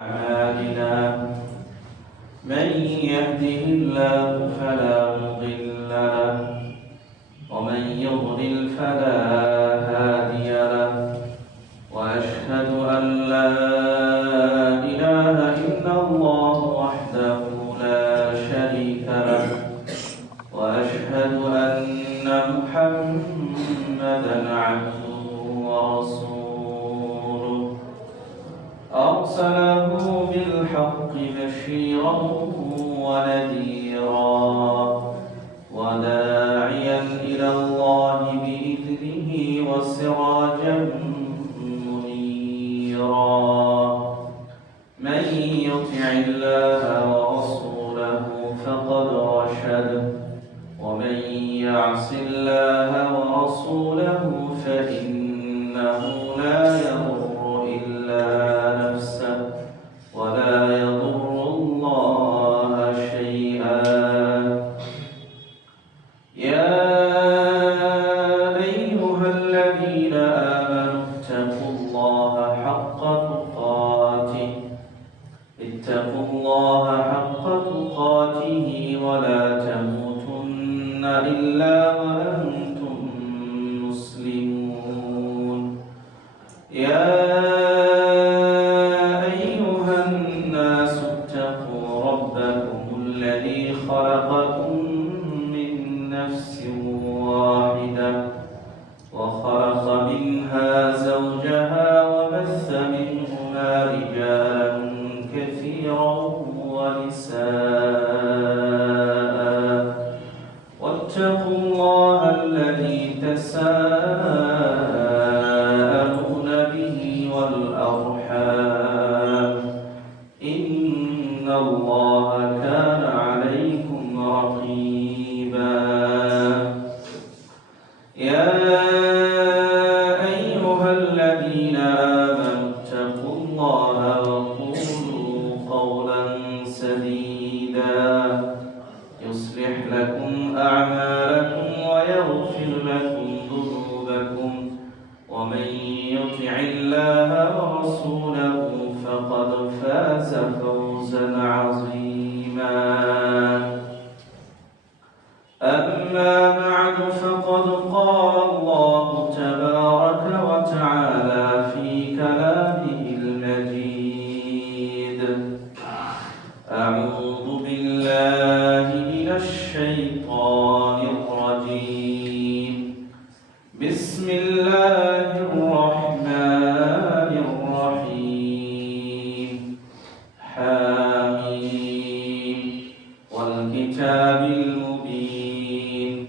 أعمالنا من يهده الله فلا مضل له ومن يضلل فلا هادي له وأشهد أن لا إله إلا الله وحده لا شريك له وأشهد أن محمدا عبده ورسوله أرسله بالحق بشيرا ونذيرا وداعيا إلى الله بإذنه وسراجا منيرا من يطع الله ورسوله فقد رشد ومن يعص الله ورسوله فإنه لا يضر إلا نفسه ولا يضر الله شيئا يا أيها الذين آمنوا اتقوا الله حق تقاته ولا تموتن إلا وأنتم مسلمون يا أيها الناس اتقوا ربكم الذي خلقكم من نفس واحدة وخلق منها زوجها وبث منهما رجالا كثيرا ونساء واتقوا الله الذي تساءلون به والأرحام إن الله كان عليكم رقيبا يا أيها الذين آمنوا اتقوا الله وقولوا قولا سديدا يصلح لكم أعمالكم ويغفر لكم ذنوبكم ومن يطع الله ورسوله فقد فاز فوزا عظيما أما بعد فقد قال الله تبارك وتعالى في كلامه المجيد أعوذ بالله من الشيطان الرجيم بسم الله الرحمن الرحيم حميم والكتاب المبين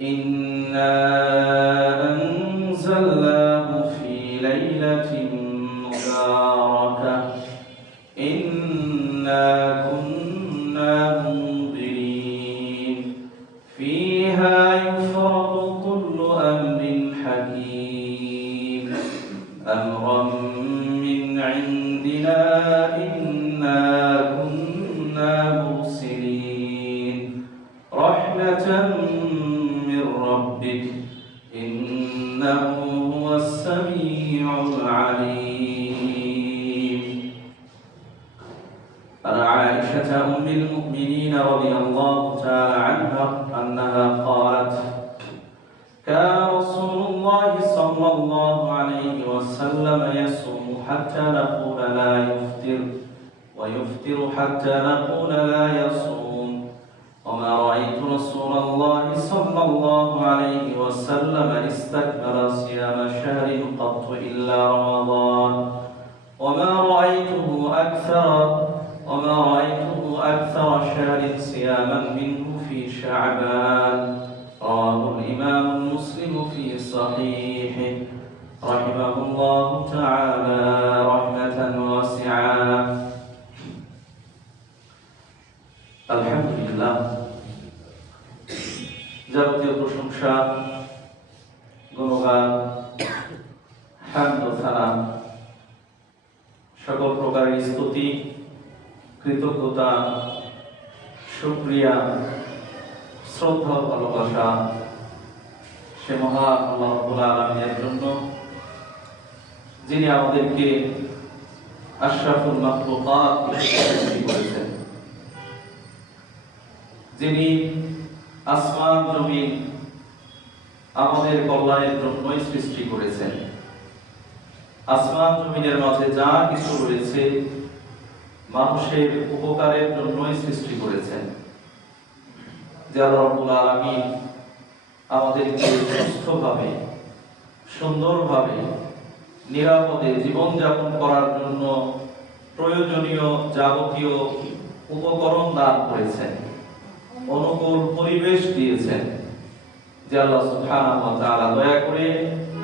إنا أنزلناه في ليلة مباركة إنا كنا منذرين فيها يفرق كل أمر حكيم أمرا من عندنا إنا كنا مرسلين رحمة من ربك إنه هو السميع العليم عن عائشة أم المؤمنين رضي الله تعالى عنها أنها قالت كان رسول الله صلى الله عليه وسلم يصوم حتى نقول لا يفطر ويفطر حتى نقول لا يصوم وما رأيت رسول الله صلى الله عليه وسلم استكمل صيام شهر قط إلا رمضان وما رأيته أكثر شهر صياما منه في شعبان رواه الإمام مسلم في صحيحه رحمه الله تعالى رحمة واسعة الحمد لله যাবতীয় প্রশংসা গুণগান হামদ ও সালাম সকল প্রকারের স্তুতি কৃতজ্ঞতা শুকরিয়া শ্রদ্ধা ভালোবাসা সে মহান আল্লাহ রাব্বুল আলামিনের জন্য যিনি আমাদেরকে আশরাফুল মাখলুকাত সৃষ্টি করেছেন, যিনি আসমান জমিন আমাদের কল্যাণের জন্যই সৃষ্টি করেছেন। আসমান জমিনের মাঝে যা কিছু রয়েছে মানুষের উপকারের জন্যই সৃষ্টি করেছেন। যে আল্লাহ রাব্বুল আলামিন আমাদেরকে সুস্থভাবে, সুন্দরভাবে, নিরাপদে জীবনযাপন করার জন্য প্রয়োজনীয় যাবতীয় উপকরণ দান করেছেন, অনুকূল পরিবেশ দিয়েছেন। যে আল্লাহ সুবহানাহু ওয়া তাআলা দয়া করে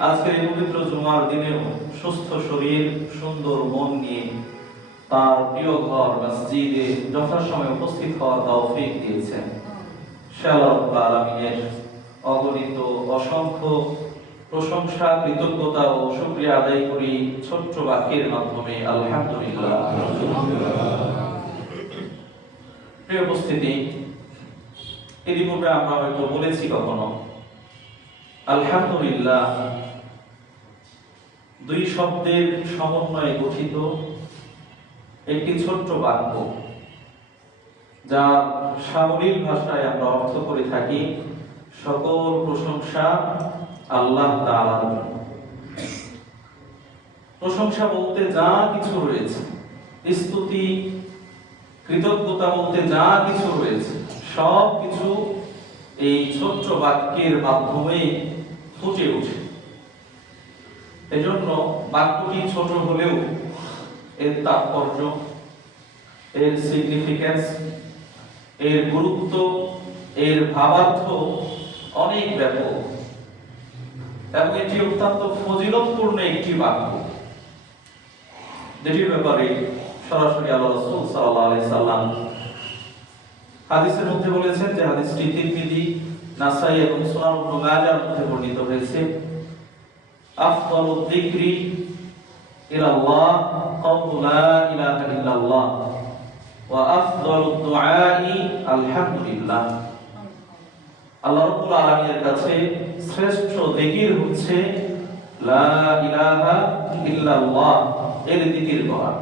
আজকের এই পবিত্র জুমার দিনেও সুস্থ শরীর, সুন্দর মন নিয়ে তার প্রিয় ঘর মসজিদে যথাসময়ে উপস্থিত হওয়ার তৌফিক দিয়েছেন। সে আল্লাহ রাব্বুল আলামিনের অগণিত অসংখ্য প্রশংসা, কৃতজ্ঞতা ও শুকরিয়া আদায় করি ছোট্ট বাক্যের মাধ্যমে আলহামদুলিল্লাহ। প্রিয় উপস্থিতি, এরই পূর্বে আমরা হয়তো বলেছি কখনো, আলহামদুলিল্লাহ দুই শব্দের সমন্বয়ে গঠিত একটি ছোট্ট বাক্য, যা সামরিক ভাষায় আমরা অর্থ করে থাকি সকল প্রশংসা আল্লাহ তাআলার জন্য। প্রশংসা বলতে যা কিছু রয়েছে, স্তুতি, কৃতজ্ঞতা বলতে যা কিছু রয়েছে, সব কিছু এই ছোট্ট বাক্যের মাধ্যমে ফুটে ওঠে। এজন্য বাক্যটি ছোট হলেও এর তাৎপর্য, এর সিগনিফিকেন্স, এর গুরুত্ব, এর ভাবার্থ অনেক ব্যাপক এবং এটি অত্যন্ত ফজিলতপূর্ণ একটি বাক্য, যেটির ব্যাপারে সরাসরি আল্লাহ রাসূল সাল্লাল্লাহু আলাইহি সাল্লাম হাদিসের মধ্যে বলেছেন, যে হাদিসটি তিরমিজি, নাসাই এবং সুনান ইবনে মাজাহর মধ্যে বর্ণিত হয়েছে। আফদালুদ যিকরি ইলাল্লাহ কাওলু লা ইলাহা ইল্লাল্লাহ ওয়া আফদালুদ দুআই আলহামদুলিল্লাহ। আল্লাহ রাব্বুল আলামিনের কাছে শ্রেষ্ঠ যিকির হচ্ছে লা ইলাহা ইল্লাল্লাহ, এর যিকির করা।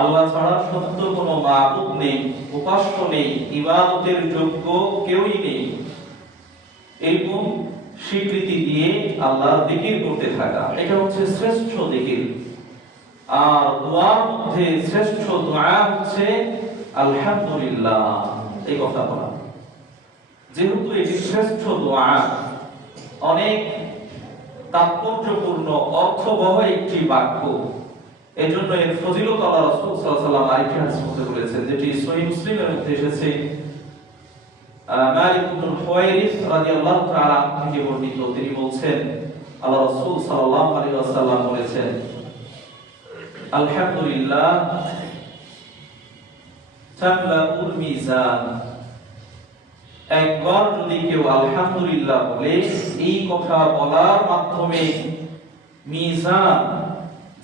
আল্লাহ ছাড়া সত্য কোনো মাবুদ নেই, উপাস্য নেই, ইবাদতের যোগ্য কেউই নেই, এরকম স্বীকৃতি দিয়ে আল্লাহর যিকির করতে থাকা, এটা হচ্ছে শ্রেষ্ঠ যিকির। আর দোয়ার মধ্যে শ্রেষ্ঠ দোয়া হচ্ছে আলহামদুলিল্লাহ, এই কথা বলা। যেহেতু এটি শ্রেষ্ঠ দোয়া, অনেক তাৎপর্যপূর্ণ, অর্থবহ একটি বাক্য, এজন্য এর ফজিলত আল্লাহ রাসূল সাল্লাল্লাহু আলাইহি ওয়াসাল্লাম আরেকটি হাদিসের মধ্যে বলেছেন, যেটি সহিহ মুসলিমের মধ্যে এসেছে। মালিক ইবনে হুয়াইরিস রাদিয়াল্লাহু তাআলা থেকে বর্ণিত, তিনি বলছেন, আল্লাহ রাসূল সাল্লাল্লাহু আলাইহি ওয়াসাল্লাম বলেছেন, আলহামদুলিল্লাহ তামলাউল মিজান। একবার যদি কেউ আলহামদুলিল্লাহ বলে, এই কথা বলার মাধ্যমে মিজান,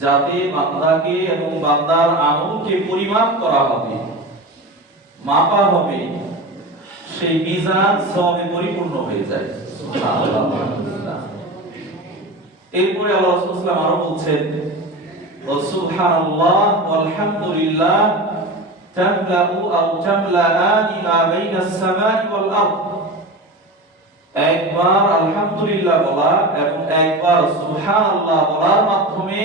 যাতে বান্দাকে এবং বান্দার আমলকে পরিমাপ করা হবে, মাপা হবে, সেই মিজান সবে পরিপূর্ণ হয়ে যায়। সুবহানাল্লাহ। এরপরে আল্লাহ রাসূল সাল্লাল্লাহু আলাইহি ওয়াসাল্লাম আরো বলছেন, ওয়া সুবহানাল্লাহ ওয়াল হামদুলিল্লাহ তামলাউ আও তামলাআনি মা বাইনাস সামাই ওয়াল আরদ। একবার আলহামদুলিল্লাহ বলা এবং একবার সুবহানাল্লাহ বলার মাধ্যমে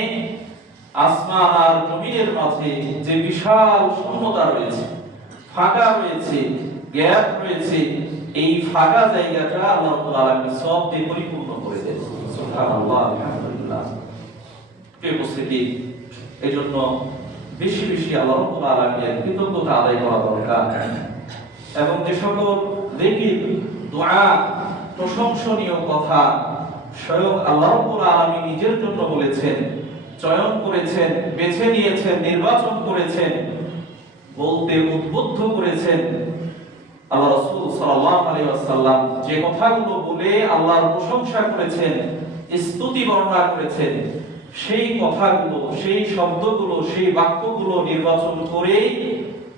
আসমান আর জমিনের মাঝে যে বিশাল শূন্যতা রয়েছে, ফাঁকা রয়েছে, গ্যাপ রয়েছে, এই ফাঁকা জায়গাটা আল্লাহ রাব্বুল আলামিন সব দিয়ে পরিপূর্ণ করে দেন। সুবহানাল্লাহ, আলহামদুলিল্লাহ। প্রিয় উপস্থিতি, এজন্য বেশি বেশি আল্লাহ রাব্বুল আলামিনের কৃতজ্ঞতা আদায় করা দরকার এবং যে সকল যিকির, দোয়া, প্রশংসনীয় কথা স্বয়ং আল্লাহ রাব্বুল আলামিন নিজের জন্য বলেছেন, চয়ন করেছেন, বেছে নিয়েছেন, নির্বাচন করেছেন, বলতে উদ্বুদ্ধ করেছেন, আল্লাহ রাসূল সাল্লাল্লাহু আলাইহি ওয়াসাল্লাম যে কথাগুলো বলে আল্লাহর প্রশংসা করেছেন, স্তুতি বর্ণনা করেছেন, সেই কথাগুলো, সেই শব্দগুলো, সেই বাক্যগুলো নির্বাচন করে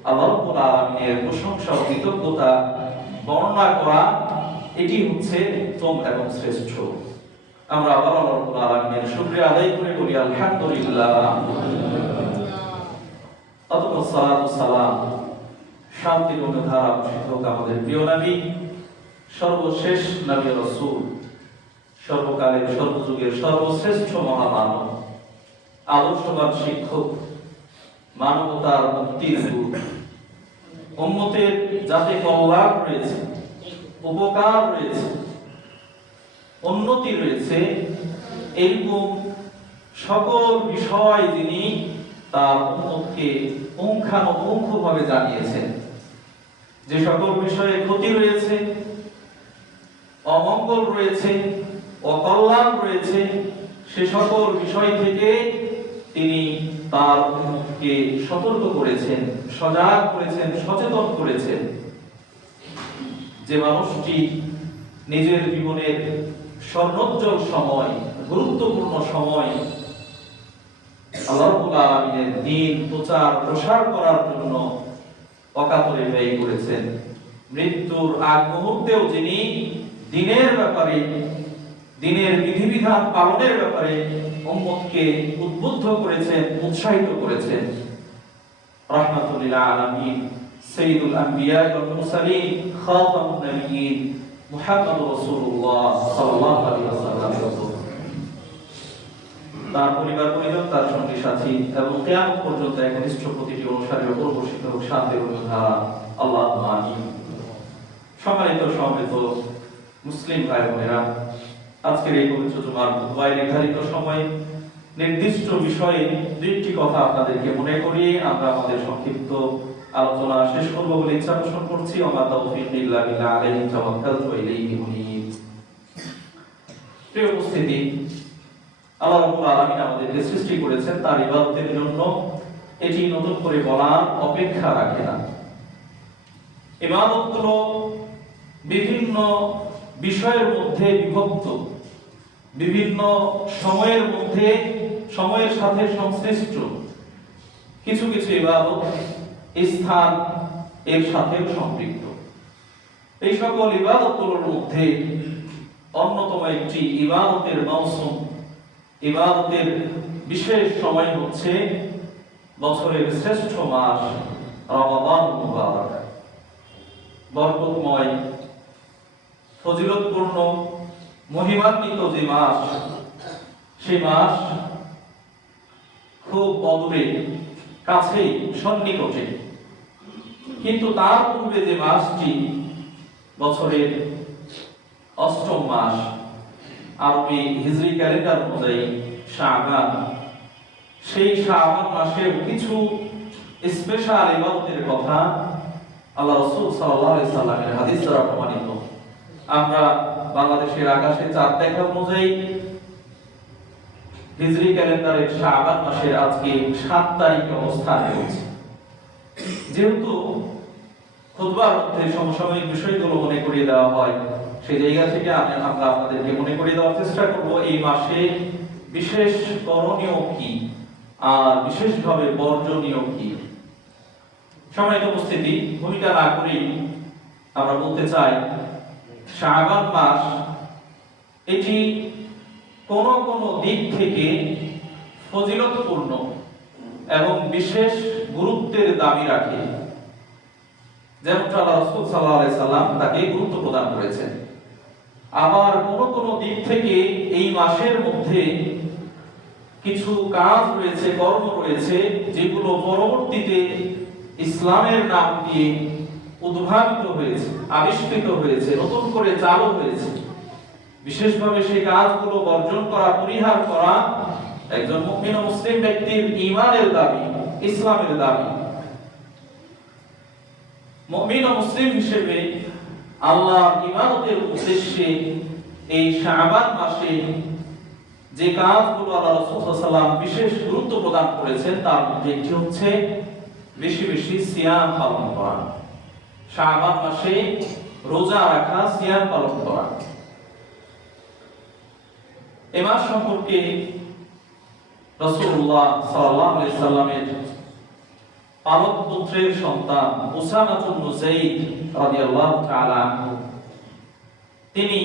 আল্লাহ রাব্বুল আলামিনের প্রশংসা ও কৃতজ্ঞতা বর্ণনা করা, এটি হচ্ছে উত্তম এবং শ্রেষ্ঠ। আমরা আবার আল্লাহ রাব্বুল আলামিনের শুকরিয়া আদায় করে বলি আলহামদুলিল্লাহ। অতঃপর সালাতু সালাম শান্তির অনুধারা বর্ষিত হোক আমাদের প্রিয় নবী, সর্বশেষ নবী রাসূল, সর্বকালের সর্বযুগের সর্বশ্রেষ্ঠ মহামানব, আদর্শবান শিক্ষক, মানবতার মুক্তির দূত, উম্মতের যাতে কল্যাণ রয়েছে, উপকার রয়েছে, উন্নতি রয়েছে, এরকম সকল বিষয় যিনি তার উম্মতকে পুঙ্খানুপুঙ্খভাবে জানিয়েছেন। যে সকল বিষয়ে ক্ষতি রয়েছে, অমঙ্গল রয়েছে, অকল্যাণ রয়েছে, সে সকল বিষয় থেকে তিনি তার উম্মতকে সতর্ক করেছেন, সজাগ করেছেন, সচেতন করেছেন। যে মানুষটি নিজের জীবনের স্বর্ণোজ্জ্বল সময়, গুরুত্বপূর্ণ সময় আল্লাহ রাব্বুল আলামিনের দ্বীন প্রচার প্রসার করার জন্য অকাতরে ব্যয় করেছেন, মৃত্যুর আগ মুহূর্তেও যিনি দ্বীনের ব্যাপারে, দ্বীনের বিধিবিধান পালনের ব্যাপারে উম্মতকে উদ্বুদ্ধ করেছেন, উৎসাহিত করেছেন, রাহমাতুল লিল আলামিন সাইয়্যিদুল আম্বিয়া ওয়াল মুরসালিন খাতামুন নবিয়্যিন মুহাম্মদুর রাসূলুল্লাহ সাল্লাল্লাহু আলাইহি ওয়াসাল্লাম, তার পরিবার পরিজন, তার সঙ্গী সাথী এবং কিয়ামত পর্যন্ত একনিষ্ঠ প্রতিটি অনুসারীর উপর বর্ষিত হোক শান্তির অনুধারা, আল্লাহুম্মা আমিন। সম্মানিত সমবেত মুসলিম ভাই বোনেরা, আজকের এই পবিত্র জুমার খুতবায় নির্ধারিত সময় নির্দিষ্ট বিষয়ে দুইটি কথা আপনাদেরকে মনে করিয়ে আমরা আমাদের সংক্ষিপ্ত আলোচনা শেষ করব বলে ইচ্ছা পোষণ করছি। ওমা তাওফীক ইল্লা বিল্লাহ আলাইহি তাওয়াক্কালতু ওয়া ইলাইহি উনীব। প্রিয় উপস্থিতি, আল্লাহ রাব্বুল আলামিন আমাদেরকে সৃষ্টি করেছেন তার ইবাদতের জন্য, এটি নতুন করে বলার অপেক্ষা রাখে না। ইবাদতগুলো বিভিন্ন বিষয়ের মধ্যে বিভক্ত, বিভিন্ন সময়ের মধ্যে, সময়ের সাথে সংশ্লিষ্ট। কিছু কিছু ইবাদত স্থান এর সাথেও সম্পৃক্ত। এই সকল ইবাদতগুলোর মধ্যে অন্যতম একটি ইবাদতের মৌসুম, ইবাদতের বিশেষ সময় হচ্ছে বছরের শ্রেষ্ঠ মাস রমাদান মুবারক। বরকতময়, ফজিলতপূর্ণ, মহিমান্বিত যে মাস, সেই মাস খুব অদূরে, কাছেই, সন্নিকটে। কিন্তু তার পূর্বে যে মাসটি বছরের অষ্টম মাস, আরবি হিজরি ক্যালেন্ডার অনুযায়ী শাবান, সেই শাবান মাসের কিছু স্পেশাল ইবাদতের কথা আল্লাহ রাসূল সাল্লাল্লাহু আলাইহি সাল্লামের হাদিস দ্বারা প্রমাণিত। আমরা বাংলাদেশের আকাশে চাঁদ দেখা অনুযায়ী হিজরি ক্যালেন্ডারের শাবান মাসের আজকে 7 তারিখে অবস্থান করছি। যেহেতু খুতবার মধ্যে সমসাময়িক বিষয়গুলো মনে করিয়ে দেওয়া হয়, সেই জায়গা থেকে আমরা আপনাদেরকে মনে করিয়ে দেওয়ার চেষ্টা করব এই মাসে বিশেষ করণীয় কি আর বিশেষভাবে বর্জনীয় কি। সম্মানিত উপস্থিতি, ভূমিকা না করেই আমরা বলতে চাই, শাবান মাস এটি কোন কোন দিক থেকে ফজিলতপূর্ণ এবং বিশেষ গুরুত্বের দাবি রাখে। যেমন আল্লাহ রাসূল সাল্লাল্লাহু আলাইহি সাল্লাম তাকে গুরুত্ব প্রদান করেছেন। আবার কোন কোন দিক থেকে এই মাসের মধ্যে কিছু কাজ রয়েছে, কর্ম রয়েছে, যেগুলো পরবর্তীতে ইসলামের নাম দিয়ে উদ্ভাবিত হয়েছে, আবিষ্কৃত হয়েছে, নতুন করে চালু হয়েছে। বিশেষভাবে সেই কাজগুলো বর্জন করা, পরিহার করা একজন মুমিন ও মুসলিম ব্যক্তির ঈমানের দাবি, ইসলামের দাবি। মুমিন ও মুসলিম হিসেবে আল্লাহর ইবাদতের উদ্দেশ্যে এই শাবান মাসে যে কাজগুলো আল্লাহ রাসূল সাল্লাল্লাহু আলাইহি ওয়াসাল্লাম বিশেষ গুরুত্ব প্রদান করেছেন, তার মধ্যে একটি হচ্ছে বেশি বেশি সিয়াম পালন করা। শাবান মাসে রোজা রাখা, সিয়াম পালন করা। এই মাস সম্পর্কে রাসূলুল্লাহ সাল্লাল্লাহু আলাইহি সাল্লামের পালক পুত্রের সন্তান উসামা ইবনে যায়েদ রাদিয়াল্লাহু তাআলা আনহু, তিনি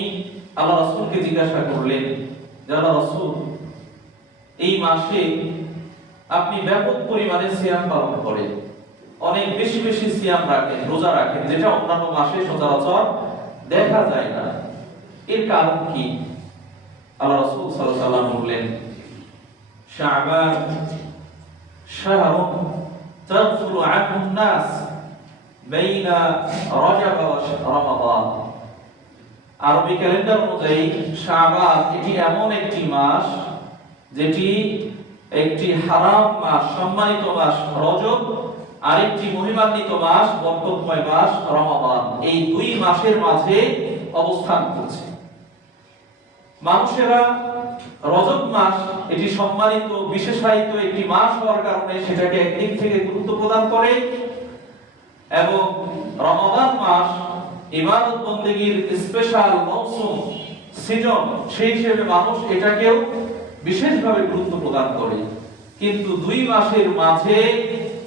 আল্লাহ রাসূলকে জিজ্ঞাসা করলেন, যে আল্লাহ রাসূল, এই মাসে আপনি ব্যাপক পরিমাণে সিয়াম পালন করেন, অনেক বেশি বেশি সিয়াম রাখেন, রোজা রাখেন, যেটা অন্যান্য মাসে সচরাচর দেখা যায় না। এর কারণ কি? আল্লাহ রাসূল সাল্লাল্লাহু আলাইহি ওয়াসাল্লাম বললেন, শাবান শাহরুন তাগফুরু আনহু নাস বাইনা রজব ওয়া রমাদান। আরবি ক্যালেন্ডার অনুযায়ী শাবান এটি এমন একটি মাস যেটি একটি হারাম মাস, সম্মানিত মাস রজব, আরেকটি মহিমান্বিত মাস, বরকতময় মাস রমাদান। এই দুই মাসের মাঝে অবস্থান করছে। মানুষেরা রজব মাস এটি সম্মানিত বিশেষায়িত একটি মাস হওয়ার কারণে সেটাকে একদিক থেকে গুরুত্ব প্রদান করে, এবং রমাদান মাস ইবাদত বন্দেগীর স্পেশাল মৌসুম, সিজন, সেই হিসেবে মানুষ এটাকেও বিশেষভাবে গুরুত্ব প্রদান করে। কিন্তু দুই মাসের মাঝে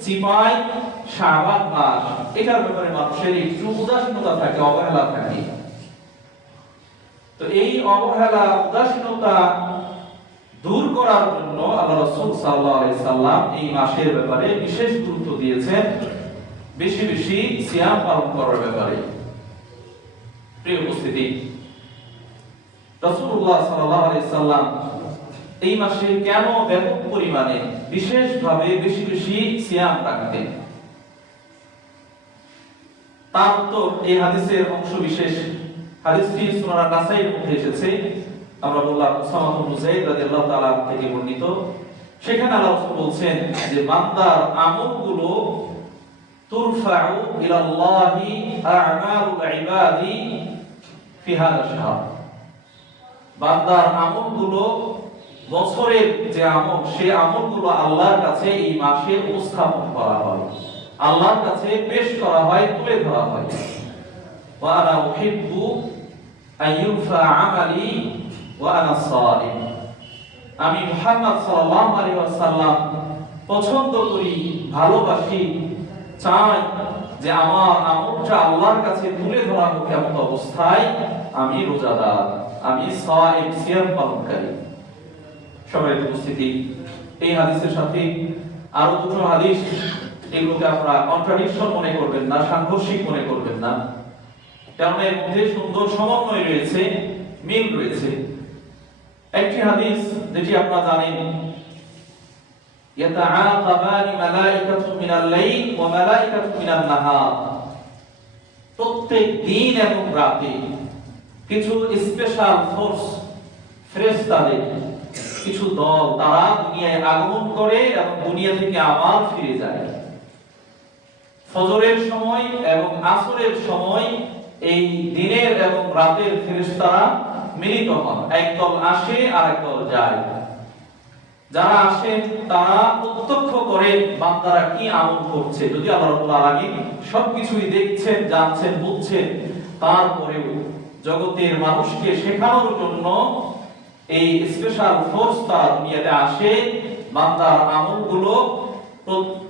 চিপায় শাবান মাস, এটার ব্যাপারে মানুষের একটু উদাসীনতা থাকে, অবহেলা থাকে। তো এই অবহেলা উদাসীনতা দূর করার জন্য আল্লাহ রাসূল সাল্লাল্লাহু আলাইহি সাল্লাম এই মাসের ব্যাপারে বিশেষ গুরুত্ব দিয়েছেন, বেশি বেশি সিয়াম পালন করার ব্যাপারে। প্রিয় উপস্থিতি, রাসূলুল্লাহ সাল্লাল্লাহু আলাইহি সাল্লাম এই মাসে কেন ব্যাপক পরিমাণে বিশেষভাবে বেশি বেশি সিয়াম রাখতেন? তার তো এই হাদিসের অংশ বিশেষ, হাদিসটি সুনান নাসাইর মধ্যে এসেছে। আমরা বললাম উসামা ইবনে যায়েদ রাদিয়াল্লাহু তাআলা থেকে বর্ণিত। সেখানে আল্লাহ রাসূল বলছেন যে বান্দার আমলগুলো তুরফাউ ইলাল্লাহি আ'মালুল ইবাদি ফি হাযা শাহর। বান্দার আমলগুলো, বছরের যে আমল, সেই আমলগুলো আল্লাহর কাছে এই মাসে উপস্থাপন করা হয়, আল্লাহর কাছে পেশ করা হয়, তুলে ধরা হয়। ওয়া আনা উহিব্বু আইয়ুরফা আমালি ওয়া আনা সাইম। আমি মুহাম্মদ সাল্লাল্লাহু আলাইহি ওয়াসাল্লাম পছন্দ করি, ভালোবাসি, চাই যে আমার আমলটা আল্লাহর কাছে তুলে ধরা হোক এমন অবস্থায় আমি রোজাদার, আমি সাইম, সিয়াম পালনকারী। সম্মানিত উপস্থিতি, এই হাদিসের সাথে আরো দুটো হাদিস, এগুলোকে আপনারা কন্ট্রাডিকশন মনে করবেন না, সাংঘর্ষিক মনে করবেন না, কারণ এর মধ্যে সুন্দর সমন্বয় রয়েছে, মিল রয়েছে। একটি হাদিস যেটি আপনারা জানেন, ইয়াতাআকাবানি মালাইকাতুন মিনাল লাইল ওয়া মালাইকাতুন মিনান নাহার। প্রত্যেক দিন এবং রাতে কিছু স্পেশাল ফোর্স, ফেরেশতাদের কিছু দল, তারা দুনিয়ায় আগমন করে এবং দুনিয়া থেকে আবার ফিরে যায়। ফজরের সময় এবং আসরের সময় এই দিনের এবং রাতের ফেরেশতারা মিলিত হন, একদল আসে আর একদল যায়। যারা আসেন তারা প্রত্যক্ষ করে বান্দারা কি আমল করছে। যদি আল্লাহ রাব্বুল আলামিন সবকিছুই দেখছেন, জানছেন, বুঝছেন, তারপরেও জগতের মানুষকে শেখানোর জন্য এই স্পেশাল ফোর্স তারা দুনিয়াতে আসে, বান্দার আমলগুলো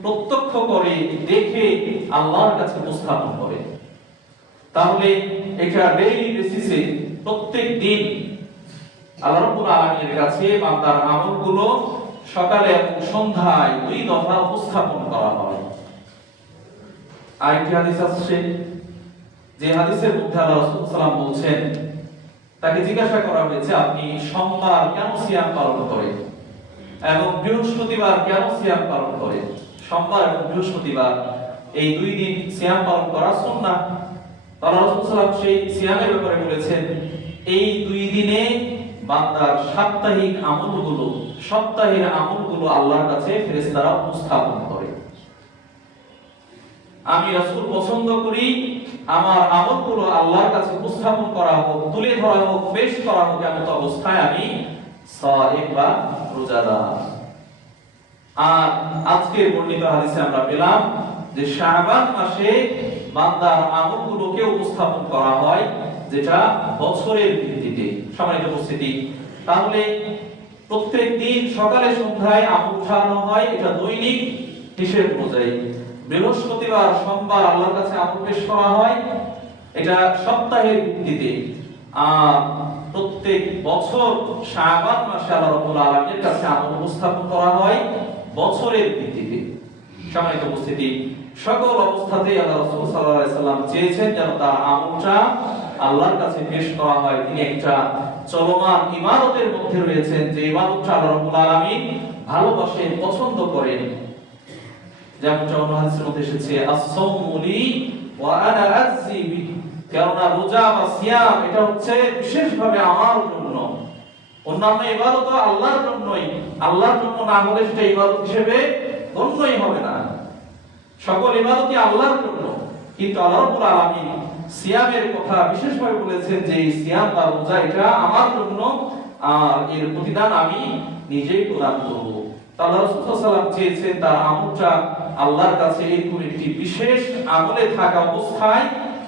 প্রত্যক্ষ করে, দেখে আল্লাহর কাছে উপস্থাপন করে। তাহলে এটা ডেইলি বেসিসে প্রত্যেক দিন আল্লাহ রাব্বুল আলামিনের কাছে বান্দার আমলগুলো সকালে এবং সন্ধ্যায় দুই দফা উপস্থাপন করা হয়। আরেকটি হাদিস আছে, যে হাদিসের মধ্যে আল্লাহ রাসূল সাল্লাল্লাহু আলাইহি ওয়াসাল্লাম বলছেন, তাকে জিজ্ঞাসা করা হয়েছে আপনি সোমবার কেন সিয়াম পালন করেন এবং বৃহস্পতিবার কেন সিয়াম পালন করেন? সোমবার এবং বৃহস্পতিবার এই দুই দিন সিয়াম পালন করা সুন্নাহ। আল্লাহ রাসূল সাল্লাল্লাহু আলাইহি ওয়াসাল্লাম সেই সিয়ামের ব্যাপারে বলেছেন, এই দুই দিনে বান্দার সাপ্তাহিক আমলগুলো, সপ্তাহের আমলগুলো আল্লাহর কাছে ফেরেশতারা উপস্থাপন করে। আমি রাসূল পছন্দ করি আমার আমলগুলো আল্লাহর কাছে উপস্থাপন করা হোক, তুলে ধরা হোক, পেশ করা হোক এমন অবস্থায় আমি সাইম বা রোজাদার। আর আজকের বর্ণিত হাদিসে আমরা পেলাম যে শাবান মাসে বান্দার আমলগুলোকে উপস্থাপন করা হয়, যেটা বছরের ভিত্তিতে। সম্মানিত উপস্থিতি, তাহলে প্রত্যেক দিন সকালে সন্ধ্যায় আমল উঠানো হয়, এটা দৈনিক হিসেব অনুযায়ী। বৃহস্পতিবার, সোমবার আল্লাহর কাছে আমল পেশ করা হয়, এটা সপ্তাহের ভিত্তিতে। আর প্রত্যেক বছর শাবান মাসে আল্লাহ রাব্বুল আলামিনের কাছে আমল উপস্থাপন করা হয় বছরের ভিত্তিতে। সম্মানিত উপস্থিতি, সকল অবস্থাতেই আল্লাহ রাসূল সাল্লাল্লাহু আলাইহি সাল্লাম চেয়েছেন যেন তার আমলটা আল্লাহর কাছে পেশ করা হয়। তিনি একটা চলমান ইবাদতের মধ্যে রয়েছেন, যে ইবাদতটা আল্লাহ রাব্বুল আলামিন ভালোবাসেন, পছন্দ করেন। যেমনটা অন্য হাদিসের মধ্যে এসেছে, আস-সাওমু লি ওয়া আনা আযজি বিহি, কেননা রোজা বা সিয়াম এটা হচ্ছে বিশেষভাবে আমার জন্য। অন্যান্য ইবাদত আল্লাহর জন্যই, আল্লাহর জন্য না হলে সেটা ইবাদত হিসেবে গণ্যই হবে না। সকল ইবাদতই আল্লাহর জন্য, কিন্তু আল্লাহ রাব্বুল আলামিন সিয়ামের কথা বিশেষভাবে বলেছেন যে এই সিয়াম বা রোজা এটা আমার জন্য, আর এর প্রতিদান আমি নিজেই প্রদান করব। আল্লাহ রাসূল সাল্লাল্লাহু আলাইহি ওয়াসাল্লাম চেয়েছেন তার আমলটা আল্লাহর কাছে এরকম একটি বিশেষ আমলে থাকা অবস্থায়